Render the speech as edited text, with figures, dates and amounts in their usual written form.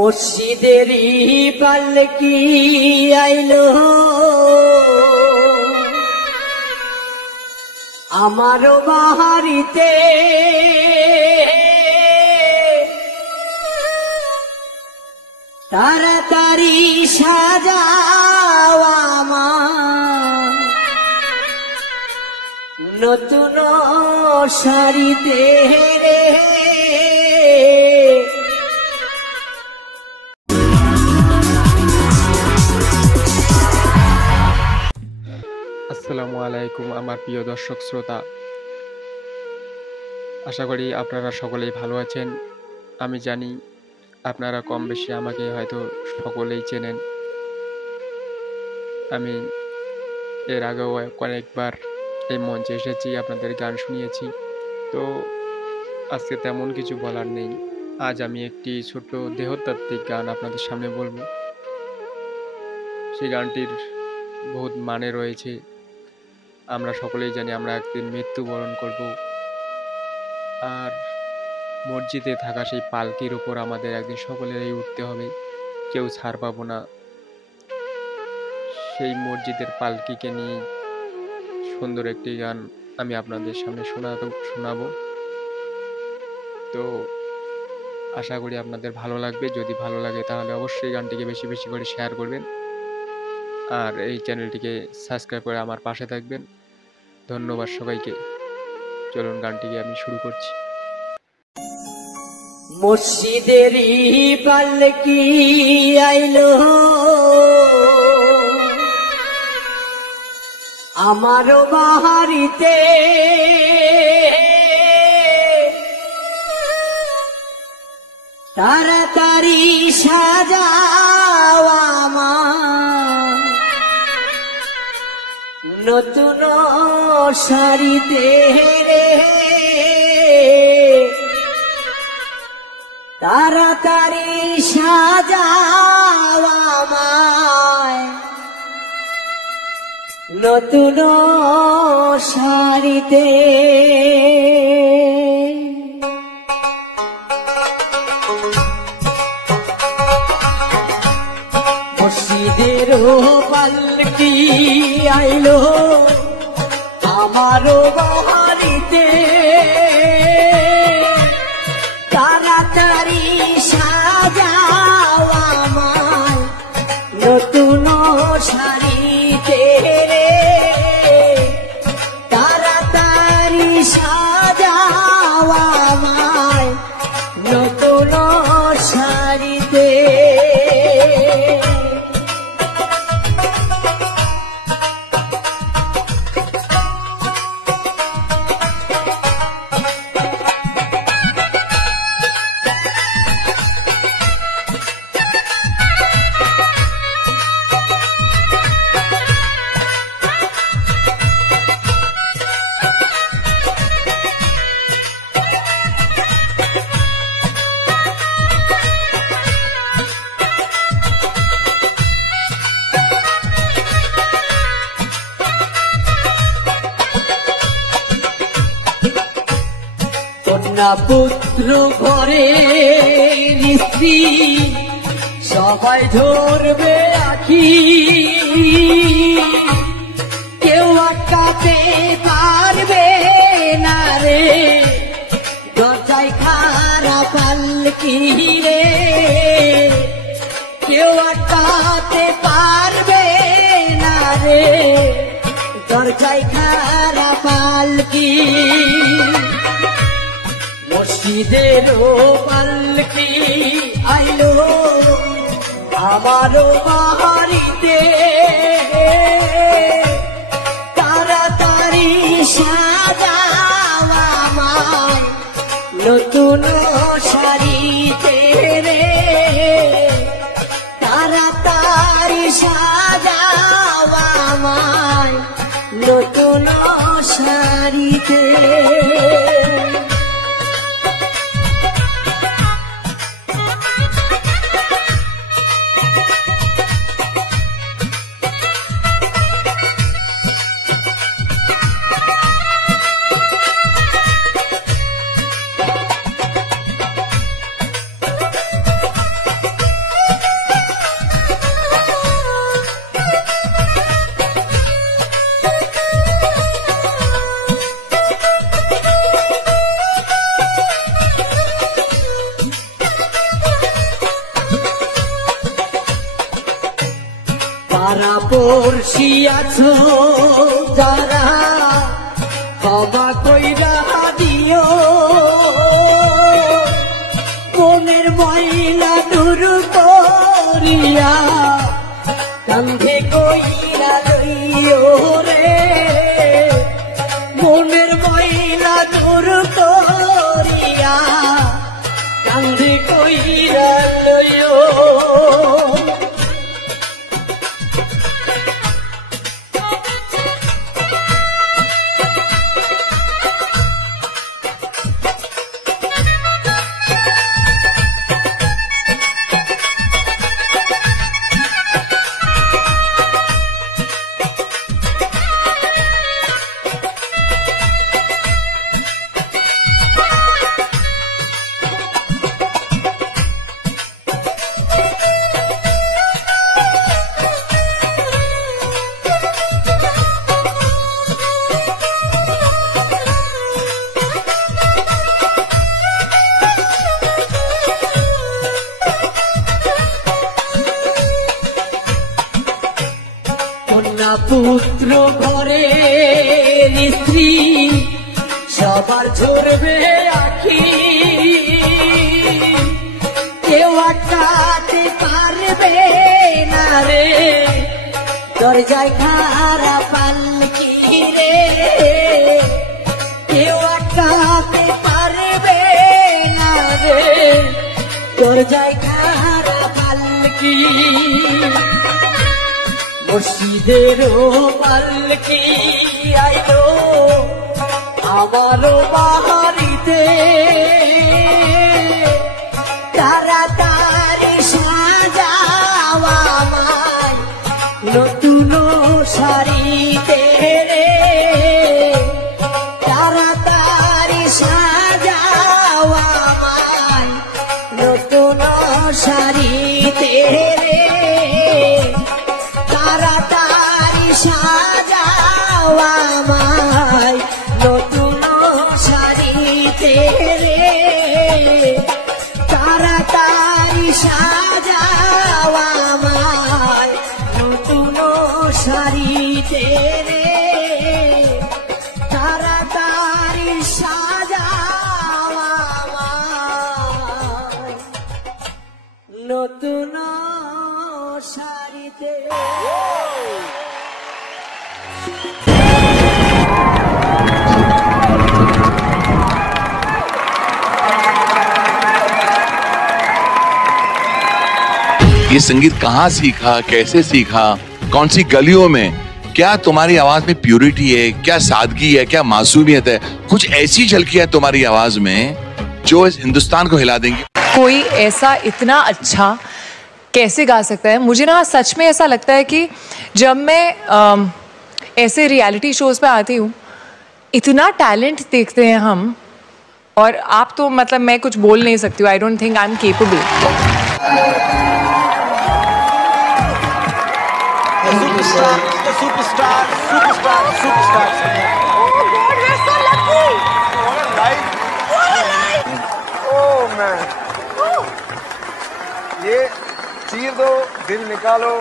মসজিদেরই পালকি আইলো আমারও বাহারিতে, তাড়াতাড়ি সাজাও আমার নতুন শাড়িতে রে। আসসালামু আলাইকুম আমার প্রিয় দর্শক শ্রোতা, আশা করি আপনারা সকলেই ভালো আছেন। আমি জানি আপনারা কম বেশি আমাকে হয়তো সকলেই চেনেন। আমি এর আগেও কয়েকবার এই মঞ্চে এসেছি, আপনাদের গান শুনিয়েছি, তো আজকে তেমন কিছু বলার নেই। আজ আমি একটি ছোট্ট দেহতাত্ত্বিক গান আপনাদের সামনে বলবো। সেই গানটির বহুত মানে রয়েছে। আমরা সকলেই জানি আমরা একদিন মৃত্যুবরণ করব, আর মসজিদে থাকা সেই পালকির উপর আমাদের একদিন সকলেরই উঠতে হবে, কেউ ছাড় পাবো না। সেই মসজিদের পালকিকে নিয়ে সুন্দর একটি গান আমি আপনাদের সামনে শোনাবো। তো আশা করি আপনাদের ভালো লাগবে। যদি ভালো লাগে তাহলে অবশ্যই গানটিকে বেশি বেশি করে শেয়ার করবেন, আর এই চ্যানেলটিকে সাবস্ক্রাইব করে আমার পাশে থাকবেন। ধন্যবাদ সবাইকে। চলুন গানটিকে আমি শুরু করছি। মসজিদেরই পালকি আইলো আমারও বাহারিতে, তাড়াতাড়ি সাজাও আমার নতুন শাড়িতে রে। তাড়াতাড়ি সাজাও আমায় নতুন শাড়িতে। মসজিদেরও পালকি আইলো আমারও বাহারিতে, তাড়াতাড়ি সাজাও আমায় নতুন শাড়িতে রে। তাড়াতাড়ি সাজাও আমায় নতুন শাড়িতে। কন্যা পুত্র ঘরে স্ত্রী সবাই ধরবে আখি, কেউ আটকাতে পারবে না রে দরজায় খাড়া পালকি রে। কেউ আটকাতে পারবে না রে দরজায় খাড়া পালকি। মসজিদেরও পালকি আইলো আমারও বাহারিতে, তাড়াতাড়ি সাজাও আমায় নতুন শাড়িতে রে। তাড়াতাড়ি সাজাও আমায় নতুন শাড়িতে। পাড়া পড়শি আছো যারা ক্ষমা কইরা দিও মনের ময়লা দূর করিয়া কান্ধে কইরা লইও রে মনের ময়লা দূর করিয়া কান্ধে কইরা লইও কন্যা পুত্র ঘরে স্ত্রী সবার ঝরবে আখি কেউ আটকাতে পারবে না রে দরজায় খারা পালকি রে কেউ আটকাতে পারবে না রে দরজায় খারা পালকি মুর্শিদেরও পালকি আইলো আমারও বাহারিতে তাড়াতাড়ি সাজাও আমায় নতুন শাড়িতে রে তাড়াতাড়ি সাজাও আমায় নতুন শাড়িতে রে তাড়াতাড়ি সাজাও আমায় নতুন শাড়িতে রে তাড়াতাড়ি সাজাও আমায় নতুন শাড়িতে রে তাড়াতাড়ি সাজাও আমায় নতুন শাড়িতে ये संगीत कहाँ सीखा, कैसे सीखा, कौन सी गलियों में, क्या तुम्हारी आवाज में प्यूरिटी है, क्या सादगी है, क्या मासूमियत है, कुछ ऐसी झलकियां तुम्हारी आवाज में जो इस हिंदुस्तान को हिला देंगी। कोई ऐसा इतना अच्छा कैसे गा सकता है। मुझे ना सच में ऐसा लगता है कि जब मैं ऐसे रियलिटी शोज पे आती हूँ इतना टैलेंट देखते हैं हम और आप तो मतलब मैं कुछ बोल नहीं सकती हूँ। I don't think I am capable. Superstar. Oh God, we're so lucky. What a life. What a life. Oh man. ये चीर दो, दिल निकालो,